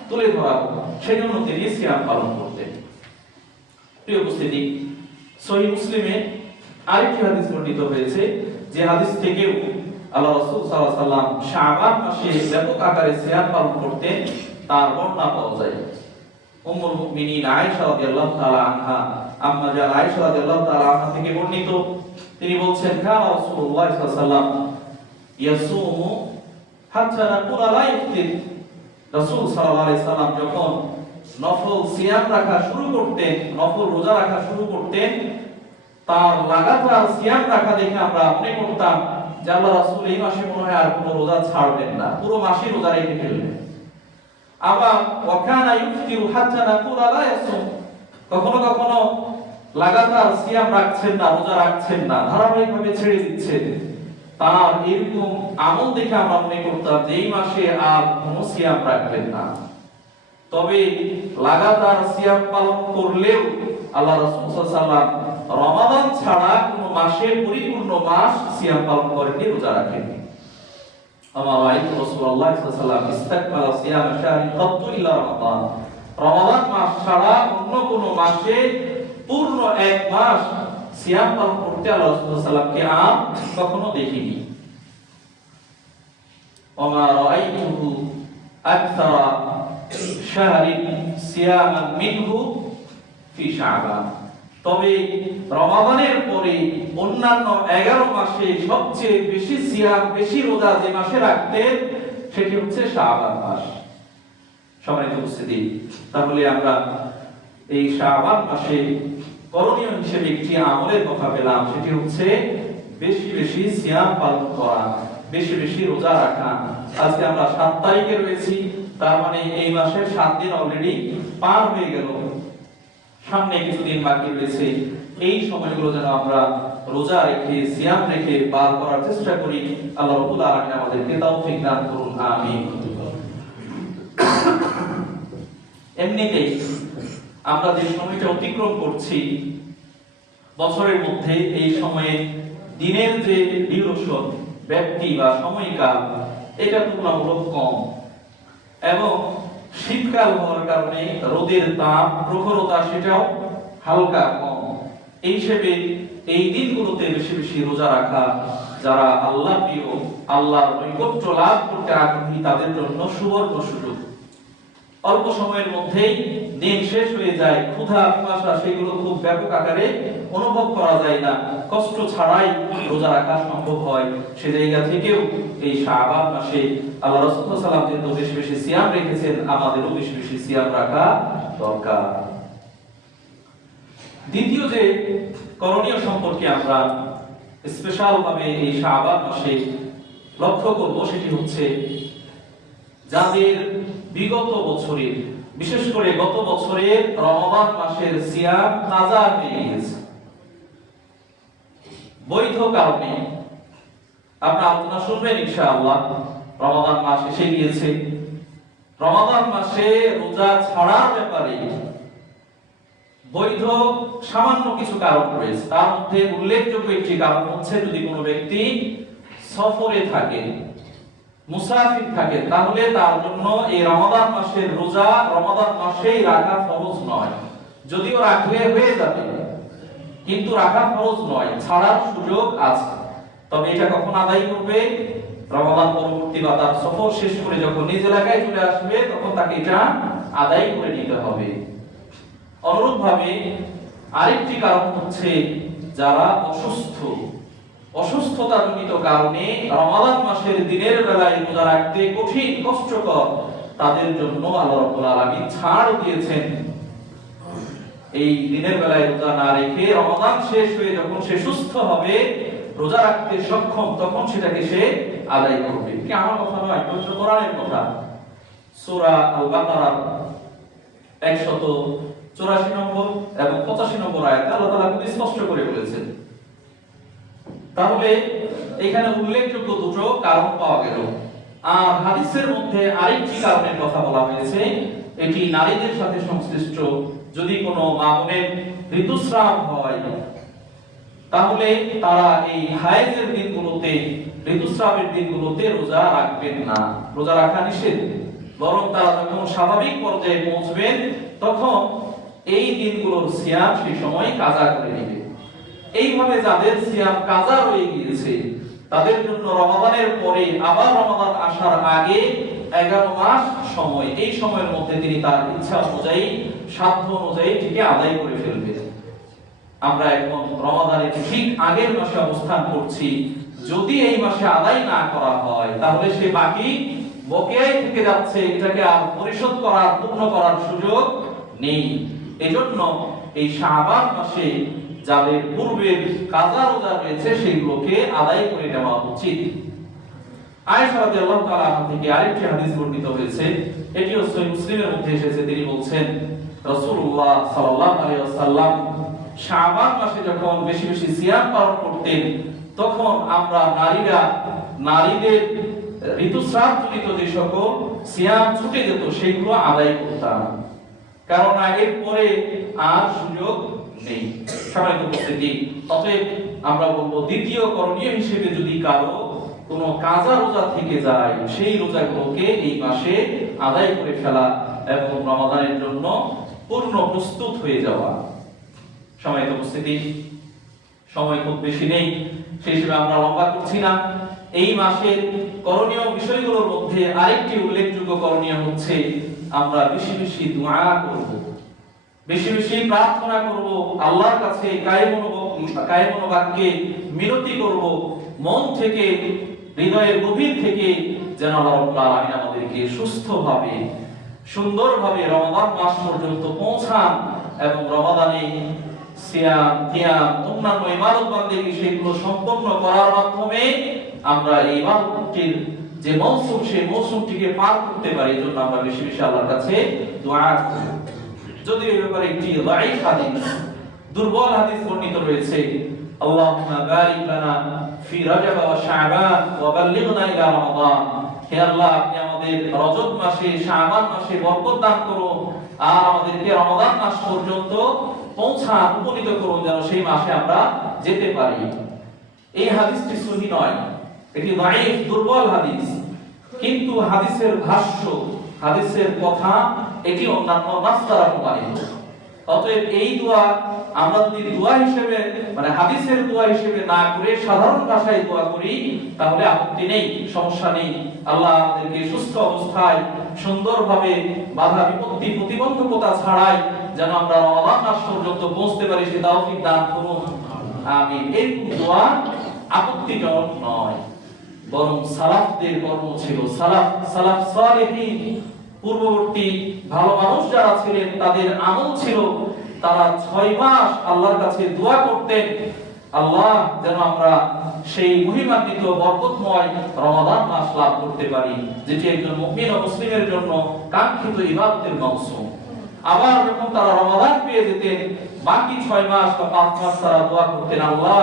তুলে ধরা হোক, সেই জন্য তিনি সিয়াম পালন করতেন। প্রিয় উপস্থিতি, সহিহ মুসলিমে আরেকটি হাদিস বর্ণিত হয়েছে, যে হাদিস থেকেও আল্লাহ রাসূল সাল্লাল্লাহু আলাইহি ওয়াসাল্লাম শাবান মাসে ব্যাপক আকারে সিয়াম পালন করতেন, তার বর্ণনা পাওয়া যায়। উম্মুল মুমিনিন আয়েশা রাদিয়াল্লাহু তাআলা আনহা, আম্মা জান আয়েশা রাদিয়াল্লাহু তাআলা আনহা থেকে বর্ণিত, তিনি বলছেন, কানা রাসূলুল্লাহ সাল্লাল্লাহু আলাইহি ওয়াসাল্লাম ইয়াসুমু হাত্তা নাকুলা লা ইফতির। রাসূল সাল্লাল্লাহু আলাইহি ওয়াসাল্লাম যখন নফল সিয়াম রাখা শুরু করতেন, নফল রোজা রাখা শুরু করতেন, তার লাগাতার সিয়াম রাখা দেখে আমরা মনে করতাম যে আল্লাহ রাসূল এই মাসে মনে হয় আর কোনো রোজা ছাড়বেন না, পুরো মাসে রোজা রেখে ফেলবেন। আবার ওয়াকানা ইফতিরু হাত্তা নাকুলা লা ইয়াসুম, কখনো কখনো লাগাতার সিয়াম রাখছেন না, রোজা রাখছেন না, ধারাবাহিকভাবে ছেড়ে দিচ্ছেন। তার এরকম আমল দেখে আমরা মনে করতাম যে এই মাসে আর কোনো সিয়াম রাখবেন না। তবে লাগাতার সিয়াম পালন করলেও আল্লাহ রাসূল সাল্লাল্লাহু আলাইহি ওয়াসাল্লাম রমাদান ছাড়া কোনো মাসে পরিপূর্ণ মাস সিয়াম পালন করেননি, রোজা রাখেননি। আমার রাইতু রাসূলুল্লাহ সাল্লাল্লাহু আলাইহি ওয়াসাল্লাম ইস্তাকমালা সিয়াম শাহরি কাত্তু ইল্লা রমাদান, রমাদান মাস ছাড়া অন্য কোনো মাসে পূর্ণ এক মাস সিয়াম পালন করতে আল্লাহ রাসূল সাল্লাল্লাহু আলাইহি ওয়াসাল্লামকে আর কখনো দেখিনি। ওমা রাআইতুহু আকসারা শাহরিন সিয়ামান মিনহু ফি শাবান, তবে রমাদানের পরে অন্যান্য 11 মাসে সবচেয়ে বেশি সিয়াম, বেশি রোজা যে মাসে রাখতেন সেটি হচ্ছে শাবান মাস। সম্মানিত উপস্থিতি, তাহলে আমরা এই শাবান মাসে করণীয় হিসেবে একটি আমলের কথা পেলাম, সেটি হচ্ছে বেশি বেশি সিয়াম পালন করা, বেশি বেশি রোজা রাখা। আজকে আমরা 7 তারিখে রয়েছি, তার মানে এই মাসের 7 দিন অলরেডি পার হয়ে গেল, সামনে কিছুদিন বাকি রয়েছে। এই সময়গুলো যেন আমরা রোজা রেখে, সিয়াম রেখে পার করার চেষ্টা করি। আল্লাহ রাব্বুল আলামিন আমাদেরকে তৌফিক দান করুন, আমিন। এমনিতেই আমরা যে সময়টা অতিক্রম করছি বছরের মধ্যে, এই সময়ে দিনের যে ডিউরেশন, ব্যক্তি বা সময়কাল, এটা তুলনামূলক কম, এবং শীতকাল হওয়ার কারণে রোদের তাপ, প্রখরতা সেটাও হালকা কম। এই হিসেবে এই দিনগুলোতে বেশি বেশি রোজা রাখা, যারা আল্লাহ প্রিয়, আল্লাহর নৈকট্য লাভ করতে আগ্রহী, তাদের জন্য সুবর্ণ সুযোগ। অল্প সময়ের মধ্যেই দিন শেষ হয়ে যায়, ক্ষুধা পিপাসা সেগুলো খুব ব্যাপক আকারে অনুভব করা যায় না, কষ্ট ছাড়াই রোজা রাখা সম্ভব হয়। সে জায়গা থেকেও এই শাবান মাসে আল্লাহ রাসূল সাল্লাল্লাহু আলাইহি ওয়াসাল্লাম যেহেতু বেশি বেশি সিয়াম রেখেছেন, আমাদেরও বেশি বেশি সিয়াম রাখা দরকার। দ্বিতীয় যে করণীয় সম্পর্কে আমরা স্পেশাল ভাবে এই শাবান মাসে লক্ষ্য করব, সেটি হচ্ছে যাদের বিগত বছরের, বিশেষ করে গত বছরের রমাদান মাসের সিয়াম তাজা হয়ে গেছে, বৈধ কারণে। আপনারা আলোচনা শুনবেন ইনশাআল্লাহ। রমাদান মাস এসে গিয়েছে, রমাদান মাসে রোজা ছাড়ার ব্যাপারে বৈধ সামান্য কিছু কারণ রয়েছে। তার মধ্যে উল্লেখযোগ্য একটি কারণ হচ্ছে, যদি কোনো ব্যক্তি সফরে থাকে, মুসাফির থাকে, তাহলে তার জন্য এই রমাদান মাসের রোজা রমাদান মাসেই রাখা ফরজ নয়। যদিও রাখলে হয়ে যাবে, কিন্তু রাখা ফরজ নয়, ছাড়ার সুযোগ আছে। তবে এটা কখন আদায় করবে? রমাদান পরবর্তী বা তার সফর শেষ করে যখন নিজ এলাকায় চলে আসবে, তখন তাকে এটা আদায় করে নিতে হবে। অনুরূপভাবে আরেকটি কারণ হচ্ছে, যারা অসুস্থ, অসুস্থতাজনিত কারণে রমাদান মাসের দিনের বেলায় রোজা রাখতে কঠিন কষ্টকর, তাদের জন্য আল্লাহ রাব্বুল আলামিন ছাড় দিয়েছেন। এই দিনের বেলায় রোজা না রেখে রমাদান শেষ হয়ে যখন সে সুস্থ হবে, রোজা রাখতে সক্ষম, তখন সেটাকে সে আদায় করবে। কি আমার কথা নয়, পবিত্র কোরআনের কথা। সূরা আল বাকারা 184 নম্বর এবং 85 নম্বর আয়াতে আল্লাহ তাআলা খুব স্পষ্ট করে বলেছেন। তাহলে এখানে উল্লেখযোগ্য দুটো কারণ পাওয়া গেল। আর হাদিসের মধ্যে আরেকটি কারণের কথা বলা হয়েছে, এটি নারীদের সাথে সংশ্লিষ্ট। যদি কোনো মা বোনের ঋতুস্রাব হয়, তাহলে তারা এই হায়েজের দিনগুলোতে, ঋতুস্রাবের দিনগুলোতে রোজা রাখবেন না, রোজা রাখা নিষেধ। বরং তারা যখন স্বাভাবিক পর্যায়ে পৌঁছবেন, তখন এই দিনগুলোর সিয়াম সেই সময় কাজা করে নেবে। এইভাবে যাদের সিয়াম কাজা হয়ে গিয়েছে, তাদের জন্য রমাদানের পরে আবার রমাদান আসার আগে 11 মাস সময়, এই সময়ের মধ্যে তিনি তার ইচ্ছা অনুযায়ী, সাধ্য অনুযায়ী এটিকে আদায় করে ফেলবেন। আমরা এখন রমাদানের ঠিক আগের মাসে অবস্থান করছি। যদি এই মাসে আদায় না করা হয়, তাহলে সে বাকি বকেয়াই থেকে যাচ্ছে, এটাকে আর পরিশোধ করার, পূর্ণ করার সুযোগ নেই। এজন্য এই শাবান মাসে যাদের পূর্বের কাজা রোজা রয়েছে, সেইগুলোকে আদায় করে নেওয়া উচিত। আয়েশা রাদিয়াল্লাহু তাআলা আনহা থেকে আরেকটি হাদিস বর্ণিত হয়েছে, এটিও সহিহ মুসলিমের মধ্যে এসেছে। তিনি বলছেন, রাসূলুল্লাহ সাল্লাল্লাহু আলাইহি ওয়াসাল্লাম শাবান মাসে যখন বেশি বেশি সিয়াম পালন করতেন, তখন আমরা নারীদের ঋতুস্রাবজনিত যে সকল সিয়াম ছুটে যেত, সেগুলো আদায় করতাম, কারণ আগের পরে আর সুযোগ নেই। সম্মানিত উপস্থিতি, অতএব আমরা বলবো, দ্বিতীয় করণীয় হিসেবে যদি কারো কোনো কাজা রোজা থেকে যায়, সেই রোজাগুলোকে এই মাসে আদায় করে ফেলা এবং রমাদানের জন্য পূর্ণ প্রস্তুত হয়ে যাওয়া। সম্মানিত উপস্থিতি, সময় খুব বেশি নেই, সেই হিসেবে আমরা লম্বা করছি না। এই মাসের করণীয় বিষয়গুলোর মধ্যে আরেকটি উল্লেখযোগ্য করণীয় হচ্ছে, আমরা বেশি বেশি দোয়া করব, বেশি বেশি প্রার্থনা করব, আল্লাহর কাছে কায়মন বাক্যে মিনতি করব, মন থেকে, হৃদয়ের গভীর থেকে, যেন আল্লাহ রাব্বুল আলামিন আমাদেরকে সুস্থভাবে, সুন্দরভাবে রমাদান মাস পর্যন্ত পৌঁছান এবং রমাদানে সিয়াম, কিয়াম, অন্যান্য ইবাদত বান্দেগী সেগুলো সম্পন্ন করার মাধ্যমে আমরা এই ইবাদতের যে মৌসুম, সেই মৌসুমটিকে পার করতে পারি। এজন্য আমরা বেশি বেশি আল্লাহর কাছে দোয়া করি। যদি এই ব্যাপারে একটি দাঈফ হাদিস, দুর্বল হাদিস বর্ণিত রয়েছে, আল্লাহুম্মা বারিক লানা ফি রজব ওয়া শাবান ওয়া বাল্লিগনা ইলা রমাদান। হে আল্লাহ, আপনি আমাদের রজব মাসে, শাবান মাসে বরকত দান করুন, আর আমাদেরকে রমাদান মাস পর্যন্ত পৌঁছান, উপনীত করুন, যেন সেই মাসে আমরা যেতে পারি। এই হাদিসটি সহিহ নয়, এটি দাঈফ, দুর্বল হাদিস। কিন্তু হাদিসের ভাষ্য, হাদিসের কথা, এটি অন্যান্য নাস দ্বারা প্রমাণিত। অতএব এই দোয়া আমরা যদি দোয়া হিসেবে, মানে হাদিসের দোয়া হিসেবে না করে সাধারণ ভাষায় দোয়া করি, তাহলে আপত্তি নেই, সমস্যা নেই। আল্লাহ আমাদেরকে সুস্থ অবস্থায়, সুন্দরভাবে, বাধা বিপত্তি প্রতিবন্ধকতা ছাড়াই যেন আমরা রমাদান মাস পর্যন্ত পৌঁছতে পারি, সে তৌফিক দান করুন, আমিন। এই দোয়া আপত্তিজনক নয়, বরং সালাফদের কর্ম ছিল, সালাফ সালেহিন, পূর্ববর্তী ভালো মানুষ যারা ছিলেন, তাদের আমল ছিল, তারা 6 মাস আল্লাহর কাছে দোয়া করতেন, আল্লাহ যেন আমরা সেই মহিমান্বিত বরকতময় রমাদান মাস লাভ করতে পারি, যেটি একজন মুমিন ও মুসলিমের জন্য কাঙ্ক্ষিত ইবাদতের মৌসুম। আবার যখন তারা রমাদান পেয়ে যেতেন, বাকি 6 মাস বা 5 মাস তারা দোয়া করতেন, আল্লাহ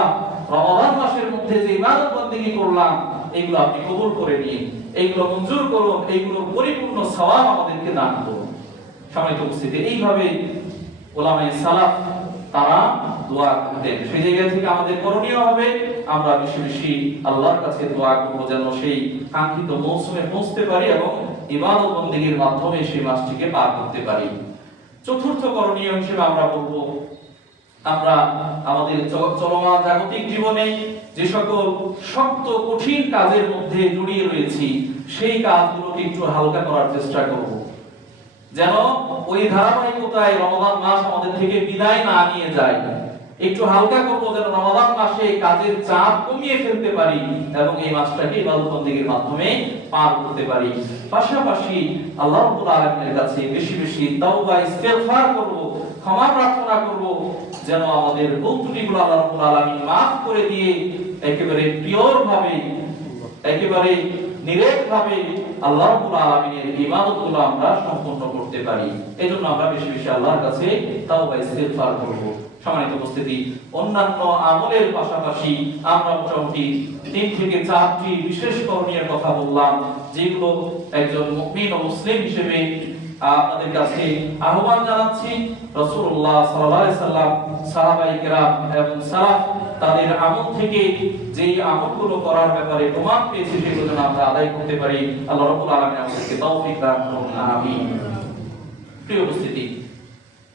রমাদান মাসের মধ্যে যে ইবাদত বন্দেগী করলাম, এগুলো আপনি কবুল করে নিন, এইগুলো মঞ্জুর করুন, এইগুলোর পরিপূর্ণ সওয়াব আমাদেরকে দান করুন। সম্মানিত উপস্থিতি, এইভাবে উলামায়ে সালাফ তারা দোয়া করতেন। সেই জায়গা থেকে আমাদের করণীয় হবে, আমরা বেশি বেশি আল্লাহর কাছে দোয়া করব, যেন সেই কাঙ্ক্ষিত মৌসুমে পৌঁছতে পারি এবং ইবাদত বন্দেগীর মাধ্যমে সেই মাসটিকে পার করতে পারি। চতুর্থ করণীয় হিসেবে আমরা বলবো, আমরা আমাদের চলমান জাগতিক জীবনে যে সকল শক্ত কঠিন কাজের মধ্যে জড়িয়ে রয়েছি, সেই কাজগুলোকে একটু হালকা করার চেষ্টা করব, যেন ওই ধারাবাহিকতায় রমাদান মাস আমাদের থেকে বিদায় না নিয়ে যায়। একটু হালকা করব যেন রমাদান মাসে কাজের চাপ কমিয়ে ফেলতে পারি এবং এই মাসটাকে ইবাদত বন্দেগীর মাধ্যমে পার করতে পারি। পাশাপাশি আল্লাহ রাব্বুল আলামিনের কাছে বেশি বেশি তাওবা ইস্তেগফার করব, ক্ষমা প্রার্থনা করব যেন আমাদের ভুল ত্রুটিগুলো আল্লাহ রাব্বুল আলামিন মাফ করে দিয়ে একেবারে পিওর ভাবে, একেবারে নিরেট ভাবে আল্লাহ রাব্বুল আলামিনের ইবাদতগুলো আমরা সম্পূর্ণ করতে পারি। এজন্য আমরা বেশি বেশি আল্লাহর কাছে তাওবা ইস্তেগফার করব। সম্মানিত উপস্থিতি, অন্যান্য আমলের পাশাপাশি আমরা মোটামুটি 3 থেকে 4টি বিশেষ করণীয় কথা বললাম, যেগুলো একজন মুমিন ও মুসলিম হিসেবে আপনাদের কাছে আহ্বান জানাচ্ছি। রাসূলুল্লাহ সাল্লাল্লাহু আলাইহি সাল্লাম, সাহাবায়ে কেরাম এবং সালাফ তাদের আমল থেকে যেই আমলগুলো করার ব্যাপারে প্রমাণ পেয়েছে সেগুলো যেন আমরা আদায় করতে পারি। আল্লাহ রাব্বুল আলামিন আমাদেরকে তৌফিক দান করুন, আমিন। প্রিয় উপস্থিতি,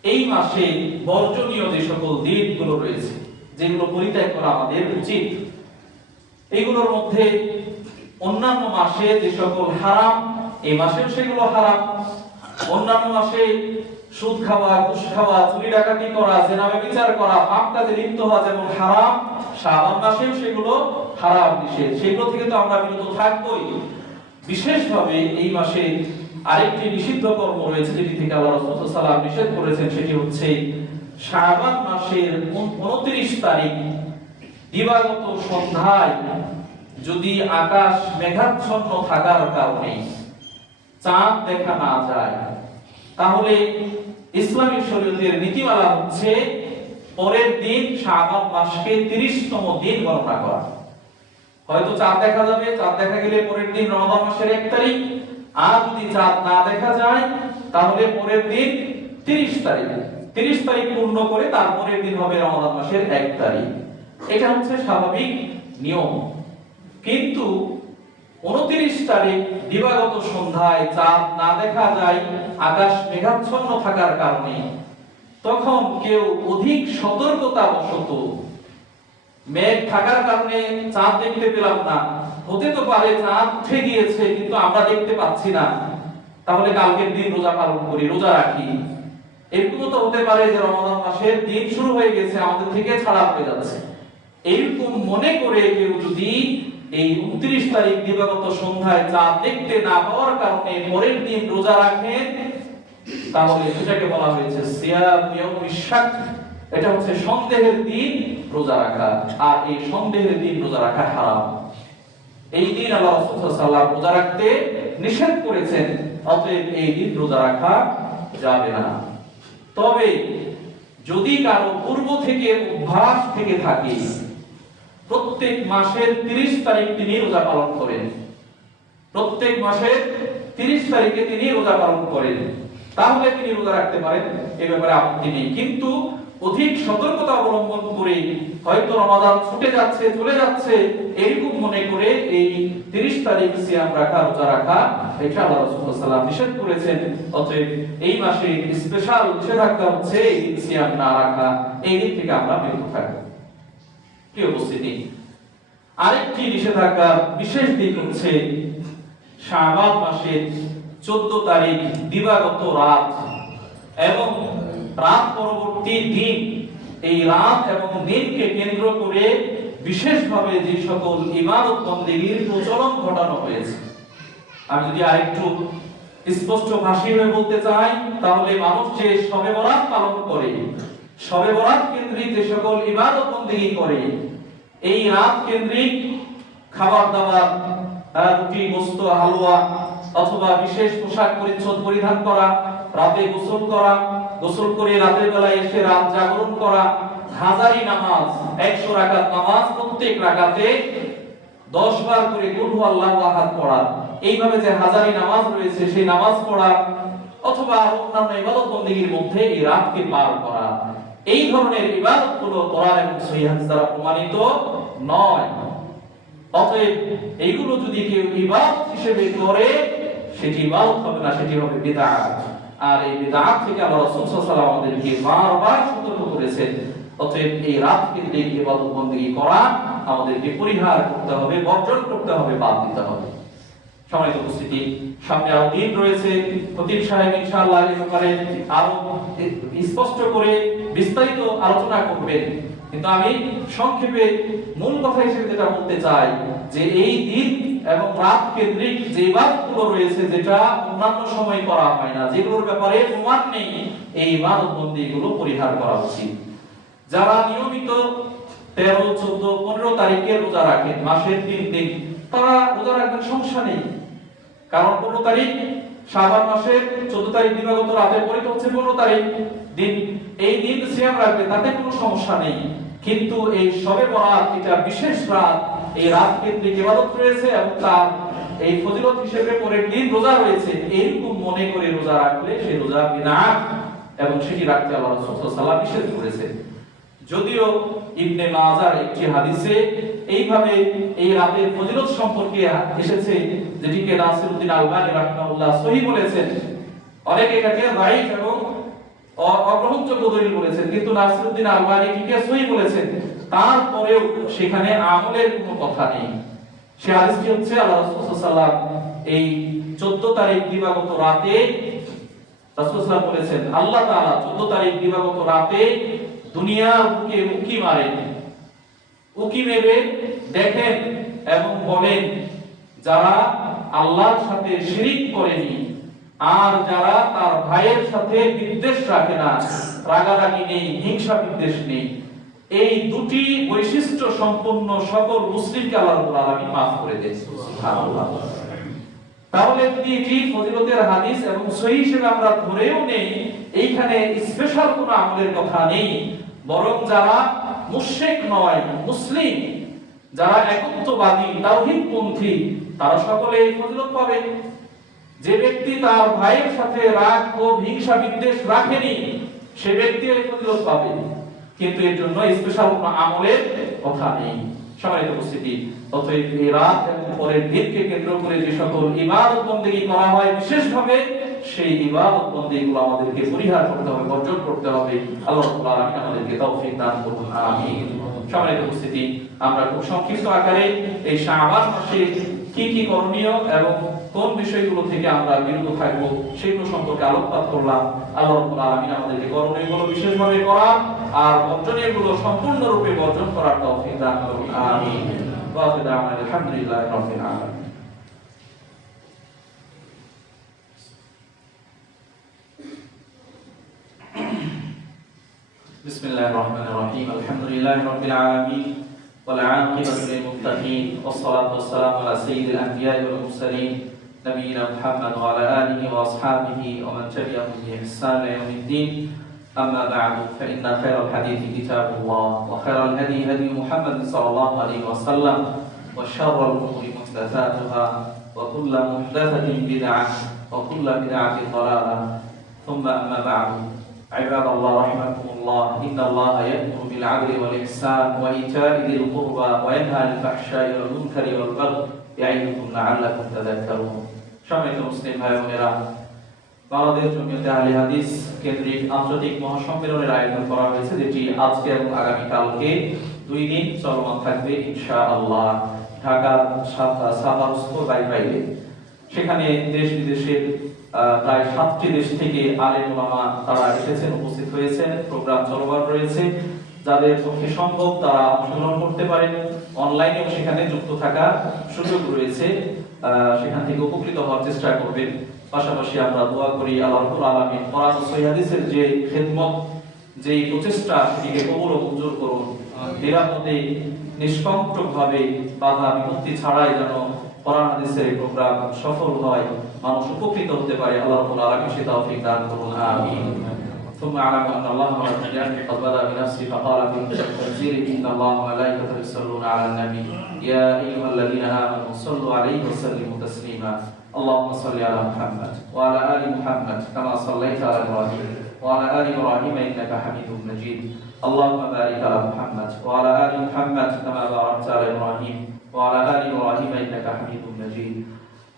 এই মাসে বর্জনীয় যে সকল দিকগুলো রয়েছে, যেগুলো পরিত্যাগ করা আমাদের উচিত, এইগুলোর মধ্যে অন্যান্য মাসে যে সকল হারাম, এই মাসেও সেগুলো হারাম। অন্যান্য মাসে সুদ খাওয়া, ঘুষ খাওয়া, চুরি ডাকাতি করা, জেনা ব্যভিচার করা, পাপ কাজে লিপ্ত হওয়া যেমন হারাম, শাবান মাসেও সেগুলো হারাম, নিষেধ। সেগুলো থেকে তো আমরা বিরত থাকবোই। বিশেষভাবে এই মাসে আরেকটি নিষিদ্ধ কর্ম রয়েছে যেটি থেকে আল্লাহ রাসূল সাল্লাল্লাহু আলাইহি ওয়াসাল্লাম নিষেধ করেছেন, সেটি হচ্ছে শাবান মাসের 29 তারিখ দিবাগত সন্ধ্যায় যদি আকাশ মেঘাচ্ছন্ন থাকার কারণে চাঁদ দেখা না যায়, তাহলে ইসলামী শরীয়তের নীতিমালা হচ্ছে পরের দিন শাবান মাসকে 30তম দিন গণনা করা। হয়তো চাঁদ দেখা যাবে, চাঁদ দেখা গেলে পরের দিন রমাদান মাসের 1 তারিখ, আর যদি চাঁদ না দেখা যায় তাহলে পরের দিন 30 তারিখ। 30 তারিখ পূর্ণ করে তারপরের দিন হবে রমাদান মাসের 1 তারিখ। এটা হচ্ছে স্বাভাবিক নিয়ম। কিন্তু 29 তারিখ দিবাগত সন্ধ্যায় চাঁদ না দেখা যায় আকাশ মেঘাচ্ছন্ন থাকার কারণে, তখন কেউ অধিক সতর্কতা বশত মেঘ থাকার কারণে চাঁদ দেখতে পেলাম না, হতে তো পারে চাঁদ উঠে গিয়েছে কিন্তু আমরা দেখতে পাচ্ছি না, তাহলে কালকের দিন রোজা পালন করি, রোজা রাখি। এরকম তো হতে পারে যে রমাদান মাসের দিন শুরু হয়ে গেছে, আমাদের থেকে ছাড়া হয়ে যাচ্ছে। এইরকম মনে করে কেউ যদি এই 29 তারিখ দিবাগত সন্ধ্যায় চাঁদ দেখতে না পাওয়ার কারণে পরের দিন রোজা রাখেন, তাহলে সেটাকে বলা হয়েছে সিয়াম ইয়াউমিশ শাক। এটা হচ্ছে সন্দেহের দিন রোজা রাখা, আর এই সন্দেহের দিন রোজা রাখা হারাম। এই দিন আল্লাহ রাসূল সাল্লাল্লাহু আলাইহি ওয়াসাল্লাম রোজা রাখতে নিষেধ করেছেন, অতএব এই দিন রোজা রাখা যাবে না। তবে যদি কারো পূর্ব থেকে অভ্যাস থেকে থাকে প্রত্যেক মাসের 30 তারিখ তিনি রোজা পালন করেন, প্রত্যেক মাসের 30 তারিখে তিনি রোজা পালন করেন, তাহলে তিনি রোজা রাখতে পারেন, এ ব্যাপারে আপত্তি নেই। কিন্তু অধিক সতর্কতা অবলম্বন করে হয়তো রমাদান ছুটে যাচ্ছে, চলে যাচ্ছে, এরকম মনে করে এই 30 তারিখ সিয়াম রাখা, রোজা রাখা, এটা আল্লাহ রাসূল সাল্লাল্লাহু আলাইহি ওয়াসাল্লাম নিষেধ করেছেন। অতএব এই মাসে স্পেশাল নিষেধাজ্ঞা হচ্ছে এই দিন সিয়াম না রাখা, এই দিন থেকে আমরা বিরত থাকব। প্রিয় উপস্থিতি, আরেকটি নিষেধাজ্ঞা বিশেষ দিক হচ্ছে শাবান মাসের 14 তারিখ দিবাগত রাত এবং রাত পরবর্তী দিন, এই রাত এবং দিনকে কেন্দ্র করে বিশেষভাবে যে সকল ইবাদত বন্দেগীর প্রচলন ঘটানো হয়েছে। আমি যদি আরেকটু স্পষ্ট ভাষায় বলতে চাই, তাহলে মানুষ যে শবে বরাত পালন করে, শবে বরাত কেন্দ্রিক যে সকল ইবাদত বন্দেগী করে, এই রাত কেন্দ্রিক খাবার দাবার, রুটি, গোশত, হালুয়া অথবা বিশেষ পোশাক পরিচ্ছদ পরিধান করা, রাতে গোসল করা, গোসল করে রাতের বেলায় এসে রাত জাগরণ করা, হাজারি নামাজ 100 রাকাত নামাজ, প্রত্যেক রাকাতে 10 বার করে কুল হুয়াল্লাহু আহাদ পড়া, এইভাবে যে হাজারি নামাজ রয়েছে সেই নামাজ পড়া, অথবা অন্যান্য ইবাদত বন্দেগীর মধ্যে এই রাতকে পার করা, এই ধরনের ইবাদতগুলো কোরআন এবং সহিহ হাদিস দ্বারা প্রমাণিত নয়। অতএব এইগুলো যদি কেউ ইবাদত হিসেবে করে, সেটি ইবাদত হবে না, সেটি হবে বিদআত। আর এই বিদআত থেকে আল্লাহ রাসূল সাল্লাল্লাহু আলাইহি ওয়াসাল্লাম আমাদেরকে বারবার সতর্ক করেছেন। অতএব এই রাত কেন্দ্রিক ইবাদত বন্দেগী করা আমাদেরকে পরিহার করতে হবে, বর্জন করতে হবে, বাদ দিতে হবে। সম্মানিত উপস্থিতি, সামনে আরো দিন রয়েছে। খতিব সাহেব ইনশাআল্লাহ এই ব্যাপারে আরো স্পষ্ট করে বিস্তারিত আলোচনা করবেন, কিন্তু আমি সংক্ষেপে মূল কথা হিসেবে যেটা বলতে চাই যে এই দিন এবং রাত কেন্দ্রিক যে ইবাদতগুলো রয়েছে, যেটা অন্যান্য সময় করা হয় না, যেগুলোর ব্যাপারে প্রমাণ নেই, এই ইবাদত বন্দেগীগুলো পরিহার করা উচিত। যারা নিয়মিত 13, 14, 15 তারিখে রোজা রাখেন, মাসের 3 দিন, তারা রোজা রাখবেন, সমস্যা নেই। কারণ 15 তারিখ শাবান মাসের 14 তারিখ দিবাগত রাতের পরে তো হচ্ছে 15 তারিখ দিন, এই দিন সিয়াম রাখবে, তাতে কোনো সমস্যা নেই। কিন্তু এই শবে বরাত, এটা বিশেষ রাত, এই রাত কেন্দ্রিক ইবাদত রয়েছে এবং তার এই ফজিলত হিসেবে পরের দিন রোজা রয়েছে, এরকম মনে করে রোজা রাখলে সেই রোজা বিদআত এবং সেটি রাখতে আল্লাহ রাসূল সাল্লাল্লাহু আলাইহি ওয়াসাল্লাম নিষেধ করেছেন। যদিও ইবনে মাজার একটি হাদিসে এইভাবে এই রাতের ফজিলত সম্পর্কে এসেছে, যেটিকে নাসিরউদ্দিন আলবানী রাহিমাহুল্লাহ সহিহ বলেছেন। অনেকে এটাকে দাঈফ এবং অগ্রহণযোগ্য দলিল বলেছেন, কিন্তু নাসিরউদ্দিন আলবানী এটিকে সহিহ বলেছেন। তারপরেও সেখানে আমলের কোনো কথা নেই। সে হাদিসটি হচ্ছে আল্লাহ রাসূল সাল্লাল্লাহু আলাইহি ওয়াসাল্লাম এই 14 তারিখ দিবাগত রাতে রাসূল সাল্লাল্লাহু আলাইহি ওয়াসাল্লাম বলেছেন, আল্লাহ তাআলা 14 তারিখ দিবাগত রাতে দুনিয়ার বুকে উকি মারেন, উকি মেরে দেখেন এবং বলেন, যারা আল্লাহর সাথে শিরিক করেনি আর যারা তার ভাইয়ের সাথে বিদ্বেষ রাখে না, রাগারাগি নেই, হিংসা বিদ্বেষ নেই, এই দুটি বৈশিষ্ট্য সম্পন্ন সকল মুসলিমকে আল্লাহ রাব্বুল আলামিন মাফ করে দেন। সুবহানাল্লাহ। তাহলে যদি এটি ফজিলতের হাদিস এবং সহিহ হিসেবে আমরা ধরেও নেই, এইখানে স্পেশাল কোনো আমলের কথা নেই, বরং যারা মুশরিক নয়, মুসলিম, যারা একত্ববাদী তাওহীদপন্থী, তারা সকলে এই ফজিলত পাবে। যে ব্যক্তি তার ভাইয়ের সাথে রাগ ও হিংসা বিদ্বেষ রাখেনি, সে ব্যক্তি এই ফজিলত পাবে, কিন্তু এর জন্য স্পেশাল কোনো আমলের কথা নেই। সম্মানিত উপস্থিতি, অতএব এই রাত এবং পরের দিনকে কেন্দ্র করে যে সকল ইবাদত বন্দেগী করা হয় বিশেষভাবে, সেই ইবাদত বন্দেগীগুলো আমাদেরকে পরিহার করতে হবে, বর্জন করতে হবে। আল্লাহ রাব্বুল আলামিন আমাদেরকে তৌফিক দান করুন, আমিন। সম্মানিত উপস্থিতি, আমরা খুব সংক্ষিপ্ত আকারে এই শাবান মাসে কি কি করণীয় এবং কোন বিষয়গুলো থেকে আমরা বিরত থাকবো সেগুলো সম্পর্কে আলোকপাত করলাম। আল্লাহ রাব্বুল আলামিন আমাদেরকে করণীয়গুলো বিশেষভাবে করা আর বর্জনীয়গুলো সম্পূর্ণরূপে বর্জন করার তৌফিক দান করুন, আমিন। ওয়া বিদা'আনা আলহামদুলিল্লাহি রাব্বিল আলামিন। বিসমিল্লাহির রহমানির রহিম। আলহামদুলিল্লাহি রাব্বিল আলামিন ওয়াল আকিবাতু লিল মুত্তাকিন ওয়াস সালাতু ওয়াস সালামু আলা সাইয়্যিদিল আমবিয়া'i ওয়াল মুরসালিন নবিয়িনা মুহাম্মদ ওয়া আলা আলিহি ওয়া আসহাবিহি ওয়া মান তাবি'আহুম বি ইহসান ইলা ইয়াউমিদ্দিন। أما بعد فإن خير الحديث كتاب الله وخير الهدي هدي محمد صلى الله عليه وسلم وشر الأمور محدثاتها وكل محدثة بدعة وكل بدعة ضلالة ثم أما بعد عباد الله رحمكم الله إن الله يأمر بالعدل والإحسان وإيتاء ذي القربى وينهى عن الفحشاء والمنكر والبغي يعظكم لعلكم تذكرون। সম্মানিত মুসলিম ভাই বোনেরা, বাংলাদেশ জমিয়তে আহলে হাদিস কেন্দ্রিক আন্তর্জাতিক মহাসম্মেলনের আয়োজন করা হয়েছে, যেটি আজকে এবং আগামী কালকে 2 দিন চলমান থাকবে ইনশাআল্লাহ ঢাকা সাভারস্কোর বাইরে। সেখানে দেশ বিদেশের প্রায় 7টি দেশ থেকে আলেম ওলামা তারা এসেছেন, উপস্থিত হয়েছেন। প্রোগ্রাম চলমান রয়েছে, যাদের পক্ষে সম্ভব তারা অংশগ্রহণ করতে পারেন। অনলাইনেও সেখানে যুক্ত থাকার সুযোগ রয়েছে, সেখান থেকে উপকৃত হওয়ার চেষ্টা করবেন। পাশাপাশি আমরা দোয়া করি আল্লাহ রাব্বুল আলামিন কোরআন ও সহিহ হাদিসের যে খিদমত, যে প্রচেষ্টা, সেটিকে কবুল ও মঞ্জুর করুন। নিরাপদে নিষ্কণ্টকভাবে বাধা বিপত্তি ছাড়াই যেন কোরআন হাদিসের এই প্রোগ্রাম সফল হয়, মানুষ উপকৃত হতে পারে। আল্লাহ রাব্বুল আলামিন সে তৌফিক দান করুন, আমিন। ثم اعلم ان الله قد بدا بنفسه فقال في تنزيله ان الله وملائكته يصلون على النبي يا ايها الذين امنوا صلوا عليه وسلموا تسليما اللهم صل على محمد وعلى ال محمد كما صليت على ابراهيم وعلى ال ابراهيم انك حميد مجيد اللهم بارك على محمد وعلى ال محمد كما باركت على ابراهيم وعلى ال ابراهيم انك حميد مجيد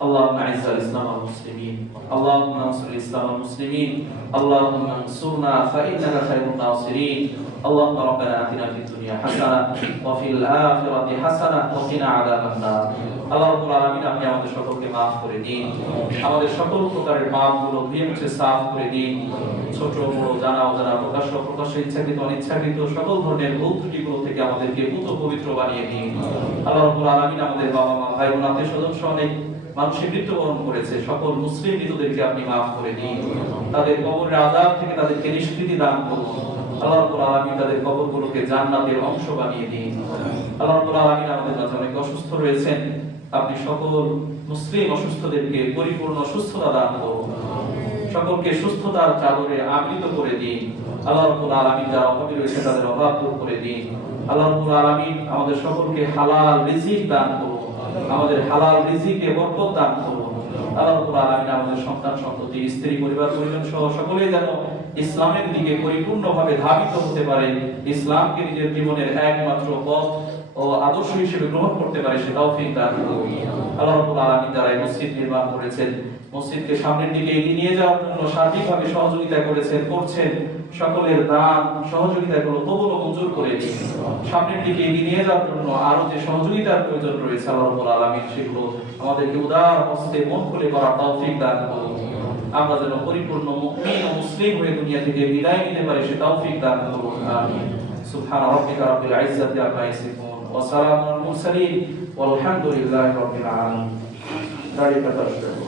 اللهم اعز الاسلام والمسلمين اللهم انصر الاسلام والمسلمين اللهم انصرنا فانك خير الناصرين اللهم ربنا اتنا في الدنيا حسنه وفي الاخره حسنه وقنا عذاب النار আল্লাহ রাব্বুল আলামিন আপনি আমাদের সকলকে maaf করে দিন আমাদের সকল প্রকারের পাপগুলো ধুয়ে মুছে সাফ করে দিন ছোট বড় জানা অজানা প্রকাশ্য প্রকাশ্যে ইচ্ছাকৃত অনিচ্ছাকৃত সকল ধরনের ভুল ত্রুটিগুলো থেকে আমাদেরকে পুত পবিত্র বানিয়ে দিন আল্লাহ রাব্বুল আলামিন আমাদের বাবা মা ভাই বোন আত্মীয় স্বজন সহ অনেক মানুষের মৃত্যুবরণ করেছে সকল মুসলিম মৃতদেরকে আপনি maaf করে দিন তাদের কবরের আযাব থেকে তাদেরকে নিষ্কৃতি দান করুন আল্লাহ রাব্বুল আলামিন তাদের কবরগুলোকে জান্নাতের অংশ বানিয়ে দিন আল্লাহ রাব্বুল আলামিন আমাদের মাঝে অনেক অসুস্থ রয়েছেন আপনি সকল মুসলিম অসুস্থদেরকে পরিপূর্ণ সুস্থতা দান করুন সকলকে সুস্থতার চাদরে আবৃত করে দিন আল্লাহ রাব্বুল আলামিন যারা অভাবী রয়েছে তাদের অভাব দূর করে দিন আল্লাহ রাব্বুল আলামিন আমাদের সকলকে হালাল রিজিক দান করুন আমাদের হালাল রিজিকে বরকত দান করুন আল্লাহ রাব্বুল আলামিন আমাদের সন্তান সন্ততি স্ত্রী পরিবার পরিজন সহ সকলেই যেন ইসলামের দিকে পরিপূর্ণভাবে ধাবিত হতে পারে ইসলামকে নিজের জীবনের একমাত্র পথ ও আদর্শ হিসেবে গ্রহণ করতে পারে সে তৌফিক দান করুন আল্লাহ রাব্বুল আলামিন যারা এই মসজিদ নির্মাণ করেছেন মসজিদকে সামনের দিকে এগিয়ে নিয়ে যাওয়ার জন্য সার্বিকভাবে সহযোগিতা করছেন সকলের দান সহযোগিতাগুলো কবুল ও মঞ্জুর করে দিন সামনের দিকে এগিয়ে নিয়ে যাওয়ার জন্য আরো যে সহযোগিতার প্রয়োজন রয়েছে আল্লাহ রাব্বুল আলামিন সেগুলো আমাদেরকে উদার হস্তে মন খুলে করার তৌফিক দান করুন আমরা যেন পরিপূর্ণ মুমিন ও মুসলিম হয়ে দুনিয়া থেকে বিদায় নিতে পারি সে তৌফিক দান করুন আমিন সুবহান রাব্বিকা রাব্বিল ইজ্জাতি আম্মা ইয়াসিফুন ওয়া সালামুন আলাল মুরসালিন ওয়াল হামদুলিল্লাহি রাব্বিল আলামিন দাঁড়িয়ে কথা শুরু